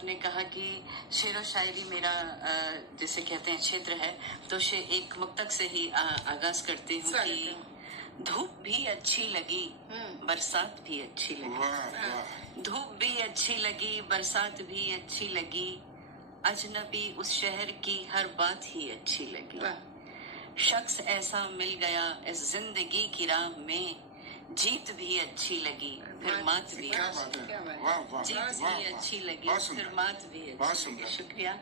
आपने कहा कि शेर व शायरी मेरा जिसे कहते हैं क्षेत्र है, तो एक मुक्तक से ही आगाज करती हूँ कि धूप भी अच्छी लगी, बरसात भी अच्छी लगी, धूप भी अच्छी लगी, बरसात भी अच्छी लगी, अजनबी उस शहर की हर बात ही अच्छी लगी, शख्स ऐसा मिल गया इस जिंदगी की राह में, जीत भी अच्छी लगी फिर मात भी, जीत भी अच्छी लगी फिर मात भी अच्छी लगी। शुक्रिया।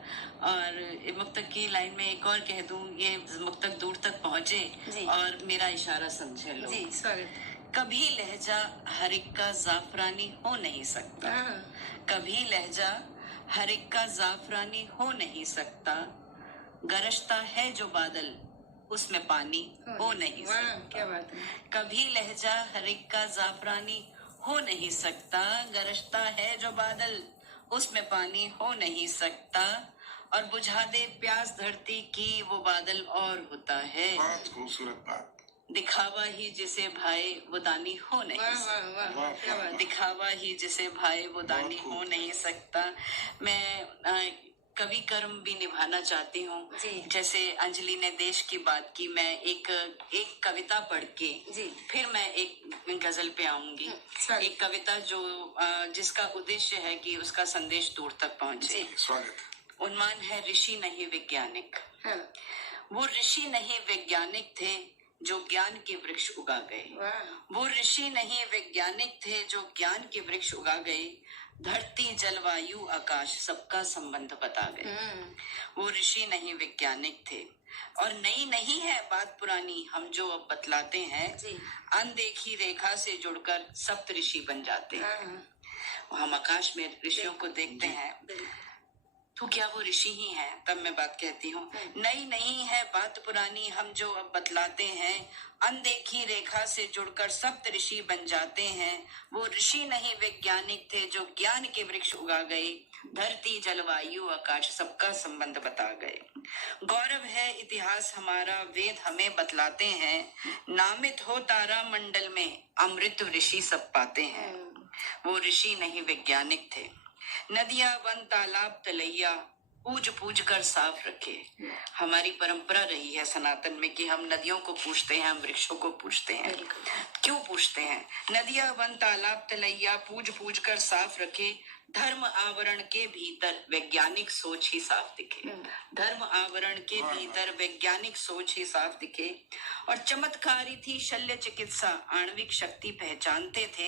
और मुक्तक की लाइन में एक और कह दूं, ये मुक्तक दूर तक पहुंचे और मेरा इशारा समझे लोग। जी, स्वागत। कभी लहजा हर एक का जाफरानी हो नहीं सकता, कभी लहजा हर एक का जाफरानी हो नहीं सकता, गरजता है जो बादल उसमें पानी हो नहीं सकता। क्या बात है। कभी लहजा हर एक का जाफरानी हो नहीं सकता, गरजता है जो बादल उसमें पानी हो नहीं सकता, और बुझा दे प्यास धरती की वो बादल और होता है। बहुत खूबसूरत बात। दिखावा ही जिसे भाए वो दानी हो नहीं सकता, दिखावा ही जिसे भाए वो दानी हो नहीं सकता। मैं कवि कर्म भी निभाना चाहती हूँ। जैसे अंजलि ने देश की बात की, मैं एक कविता पढ़ के फिर मैं एक गजल पे आऊंगी। एक कविता जो जिसका उद्देश्य है कि उसका संदेश दूर तक पहुंचे। स्वागत। उन्माद है ऋषि नहीं वैज्ञानिक। वो ऋषि नहीं वैज्ञानिक थे जो ज्ञान के वृक्ष उगा गए, वो ऋषि नहीं वैज्ञानिक थे जो ज्ञान के वृक्ष उगा गए, धरती जलवायु आकाश सबका संबंध बता गए। वो ऋषि नहीं वैज्ञानिक थे, और नई नहीं है बात पुरानी हम जो अब बतलाते हैं, अनदेखी रेखा से जुड़कर सप्त ऋषि बन जाते हैं। हम आकाश में ऋषियों को देखते हैं, तो क्या वो ऋषि ही हैं? तब मैं बात कहती हूँ, नई नहीं है बात पुरानी हम जो अब बतलाते हैं, अनदेखी रेखा से जुड़कर सप्त ऋषि बन जाते हैं। वो ऋषि नहीं वैज्ञानिक थे जो ज्ञान के वृक्ष उगा गए, धरती जलवायु आकाश सबका संबंध बता गए। गौरव है इतिहास हमारा वेद हमें बतलाते हैं, नामित हो तारा मंडल में अमृत ऋषि सब पाते हैं। वो ऋषि नहीं वैज्ञानिक थे, नदियां वन तालाब तलैया पूज पूज कर साफ रखे। हमारी परंपरा रही है सनातन में कि हम नदियों को पूजते हैं, हम वृक्षों को पूजते हैं। क्यों पूजते हैं? नदियां वन तालाब तलैया पूज पूज कर साफ रखे, धर्म आवरण के भीतर वैज्ञानिक सोच ही साफ दिखे, धर्म आवरण के भीतर वैज्ञानिक सोच ही साफ दिखे। और चमत्कारी थी शल्य चिकित्सा, आणविक शक्ति पहचानते थे,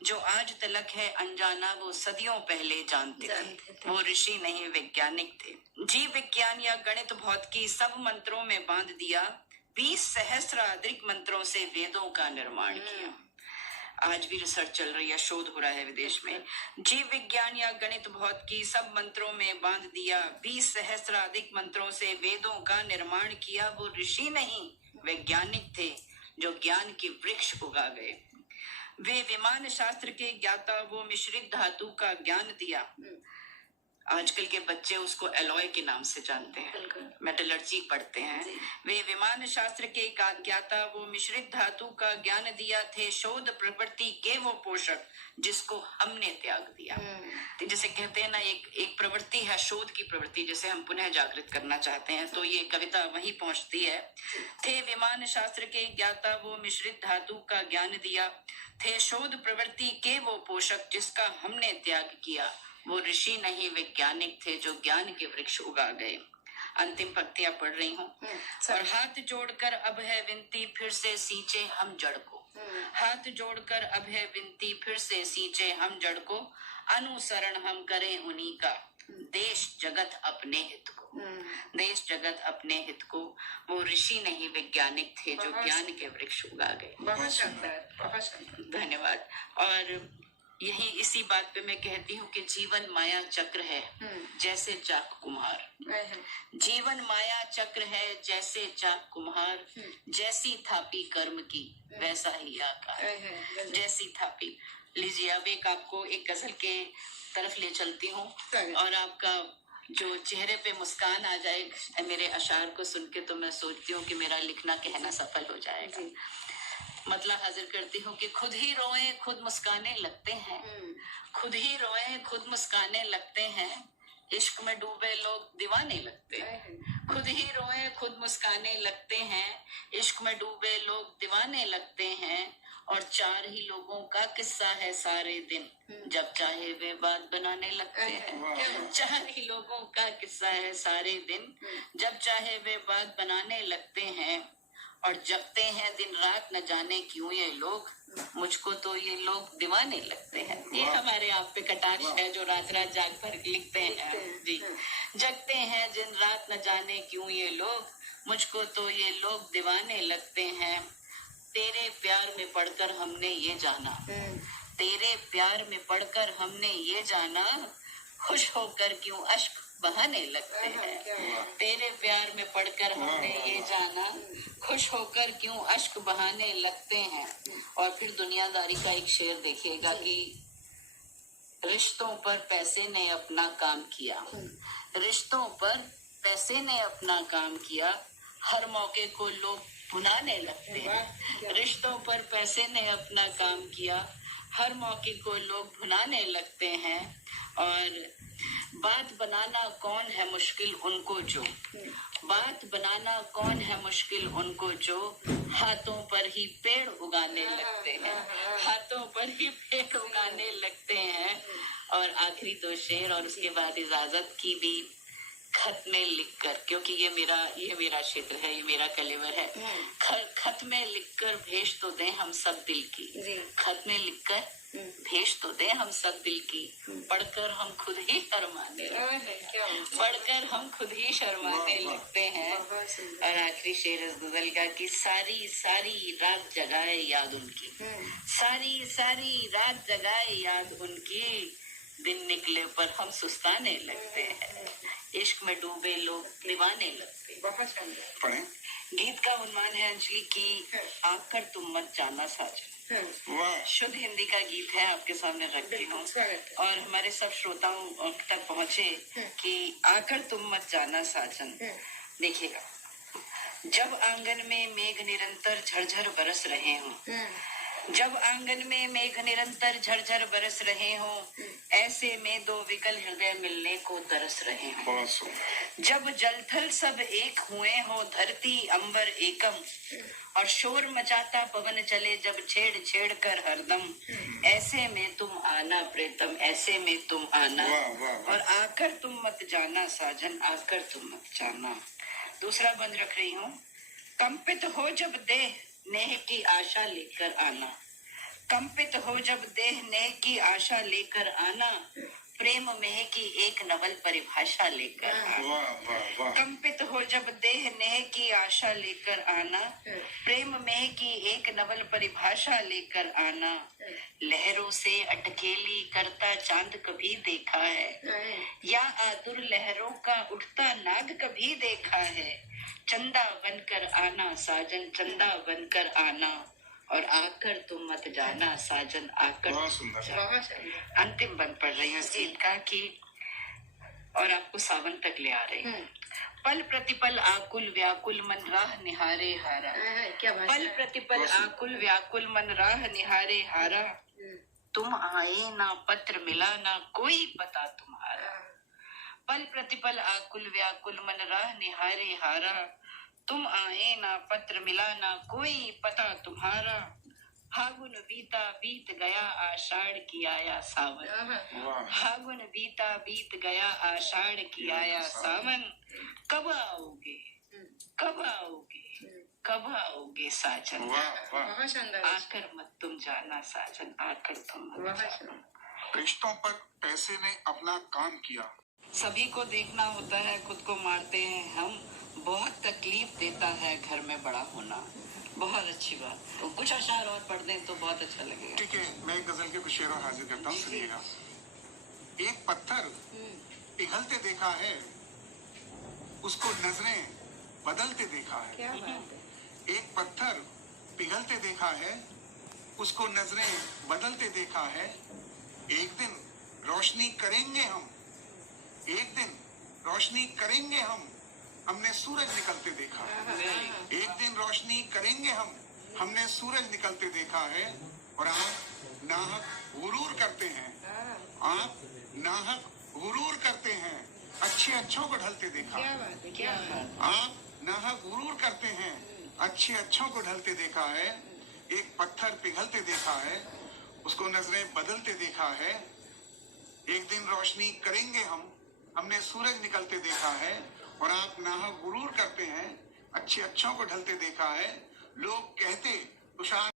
जो आज तलक है अनजाना वो सदियों पहले जानते थे। वो ऋषि नहीं वैज्ञानिक थे। जीव विज्ञान या गणित भौतिकी सब मंत्रों में बांध दिया, 20 सहस्राधिक मंत्रों से वेदों का निर्माण किया। आज भी रिसर्च चल रही है, शोध हो रहा है विदेश में। जीव विज्ञान या गणित भौतिकी सब मंत्रों में बांध दिया, 20 सहस्राधिक मंत्रों से वेदों का निर्माण किया। वो ऋषि नहीं वैज्ञानिक थे जो ज्ञान के वृक्ष उगा गए। वे विमान शास्त्र के ज्ञाता, वो मिश्रित धातु का ज्ञान दिया। आजकल के बच्चे उसको एलॉय के नाम से जानते हैं, मेटलर्जी पढ़ते हैं। वे विमान शास्त्र के ज्ञाता, वो मिश्रित धातु का ज्ञान दिया, थे शोध प्रवृत्ति के वो पोषक जिसको हमने त्याग दिया। तो जैसे कहते हैं ना, एक प्रवृत्ति है शोध की प्रवृत्ति, जिसे हम पुनः जागृत करना चाहते हैं, तो ये कविता वहीं पहुंचती है। थे विमान शास्त्र के ज्ञाता, वो मिश्रित धातु का ज्ञान दिया, थे शोध प्रवृत्ति के वो पोषक जिसका हमने त्याग किया। वो ऋषि नहीं वैज्ञानिक थे जो ज्ञान के वृक्ष उगा गए। अंतिम पंक्तियां पढ़ रही हूँ। और हाथ जोड़कर अब है विनती फिर से सींचे हम जड़ को, हाथ जोड़कर अब है विनती फिर से सींचे हम जड़ को, अनुसरण हम करें उन्हीं का, देश जगत अपने हित को, देश जगत अपने हित को। वो ऋषि नहीं वैज्ञानिक थे जो ज्ञान के वृक्ष उगा गए। बहुत सुंदर, धन्यवाद। और यही इसी बात पे मैं कहती हूँ कि जीवन माया चक्र है जैसे चाक कुम्हार, जीवन माया चक्र है जैसे चाक कुम्हार, जैसी थापी कर्म की वैसा ही आकार, जैसी थापी। लीजिए, अब आपको एक गजल के तरफ ले चलती हूँ और आपका जो चेहरे पे मुस्कान आ जाए मेरे अशार को सुन के, तो मैं सोचती हूँ कि मेरा लिखना कहना सफल हो जाएगा। मतलब हाजिर करती हूँ कि खुद ही रोए खुद मुस्काने लगते हैं, खुद ही रोए खुद मुस्काने लगते हैं, इश्क में डूबे लोग दीवाने लगते हैं। खुद ही रोए खुद मुस्काने लगते हैं, इश्क में डूबे लोग दीवाने लगते हैं, और चार ही लोगों का किस्सा है सारे दिन, जब चाहे वे बात बनाने लगते हैं। चार ही लोगों का किस्सा है सारे दिन, जब चाहे वे बात बनाने लगते हैं, और जगते हैं दिन रात न जाने क्यों ये लोग, मुझको तो ये लोग दीवाने लगते हैं। ये हमारे आप पे कटाक्ष है जो रात रात जाग कर लिखते हैं जी। जगते हैं दिन रात न जाने क्यों ये लोग, मुझको तो ये लोग दीवाने लगते हैं। तेरे प्यार में पढ़कर हमने ये जाना, तेरे प्यार में पढ़कर हमने ये जाना, खुश होकर क्यों अश्क बहाने लगते हैं। तेरे प्यार में पढ़कर हमने ये जाना, खुश होकर क्यों अश्क बहाने लगते हैं। और फिर दुनियादारी का एक शेर देखिएगा कि रिश्तों पर पैसे ने अपना काम किया, रिश्तों पर पैसे ने अपना काम किया, हर मौके को लोग भुनाने लगते हैं। रिश्तों पर पैसे ने अपना काम किया, हर मौके को लोग भुनाने लगते हैं। और बात बनाना कौन है मुश्किल उनको जो, बात बनाना कौन है मुश्किल उनको जो, हाथों पर ही पेड़ उगाने लगते हैं, हाथों पर ही पेड़ उगाने लगते हैं। और आखिरी दो शेर और उसके बाद इजाजत की भी। खत में लिखकर, क्योंकि ये मेरा क्षेत्र है, ये मेरा कलेवर है। खत में लिखकर भेज तो दें हम सब दिल की, खत में लिखकर भेज तो दें हम सब दिल की, पढ़कर हम खुद ही शर्माने, पढ़कर हम खुद ही शर्माने लगते हैं। और आखिरी शेर इस गजल का कि सारी सारी रात जगाए याद उनकी, सारी सारी रात जगाए याद उनकी, दिन निकले पर हम सुस्ताने लगते हैं, इश्क में डूबे लोग दीवाने लगते हैं। बहुत सुंदर। गीत का उन्वान है अंजलि की आकर तुम मत जाना साजन। शुद्ध हिंदी का गीत है, आपके सामने रखती हूँ और हमारे सब श्रोताओं तक पहुँचे कि आकर तुम मत जाना साजन। देखिएगा, जब आंगन में मेघ निरंतर झरझर बरस रहे हों, जब आंगन में मेघ निरंतर झरझर बरस रहे हों, ऐसे में दो विकल हृदय मिलने को तरस रहे हों। जब जलथल सब एक हुए हो धरती अंबर एकम, और शोर मचाता पवन चले जब छेड़ छेड़ कर हरदम, ऐसे में तुम आना प्रीतम, ऐसे में तुम आना, और आकर तुम मत जाना साजन, आकर तुम मत जाना। दूसरा बंद रख रही हूँ, कंपित हो जब देह नेह की आशा लेकर आना, कंपित हो जब देह नेह की आशा लेकर आना, प्रेम में की एक नवल परिभाषा लेकर आना। कंपित हो जब देह नेह की आशा लेकर आना, प्रेम में की एक नवल परिभाषा लेकर आना। लहरों से अटकेली करता चांद कभी देखा है, या आतुर लहरों का उठता नाद कभी देखा है। चंदा बनकर आना साजन, चंदा बनकर आना, और आकर तुम मत जाना साजन, आकर। बहुत सुंदर। अंतिम बंद पढ़ रही हूँ इस गीत का कि, और आपको सावन तक ले आ रही हूँ। पल प्रतिपल आकुल व्याकुल मन राह निहारे हारा, पल प्रतिपल आकुल व्याकुल मन राह निहारे हारा, तुम आए ना पत्र मिला ना कोई पता तुम्हारा। पल प्रतिपल आकुल व्याकुल मन राह निहारे हारा, तुम आए ना पत्र मिला ना कोई पता तुम्हारा। फागुन बीता बीत गया आषाढ़ की आया सावन, फागुन बीता बीत गया आषाढ़ की आया सावन, कब आओगे कब आओगे कब आओगे साजन, आकर मत तुम जाना साजन, आकर तुम मत जाना। रिश्तों पर पैसे ने अपना काम किया। सभी को देखना होता है, खुद को मारते हैं हम, बहुत तकलीफ देता है घर में बड़ा होना। बहुत अच्छी बात, तो कुछ अशार और पढ़ दें तो बहुत अच्छा लगेगा। ठीक है, मैं एक गजल के कुछ शेर हाजिर करता हूँ, सुनिएगा। एक पत्थर पिघलते देखा है, उसको नजरें बदलते देखा है। क्या बात है। एक पत्थर पिघलते देखा है, उसको नजरें बदलते देखा है। एक दिन रोशनी करेंगे हम, एक दिन रोशनी करेंगे हम, हमने सूरज निकलते देखा है। एक दिन रोशनी करेंगे हम, हमने सूरज निकलते देखा है और आप नाहक गुरूर करते हैं। आप नाहक गुरूर करते हैं। अच्छे अच्छों को ढलते देखा। क्या बात है, क्या बात है। आप नाहक गुरूर करते हैं। अच्छे अच्छों को ढलते देखा है। एक पत्थर पिघलते देखा है, उसको नजरें बदलते देखा है। एक दिन रोशनी करेंगे हम, हमने सूरज निकलते देखा है और आप नाहक गुरूर करते हैं। अच्छे अच्छों को ढलते देखा है। लोग कहते तुषार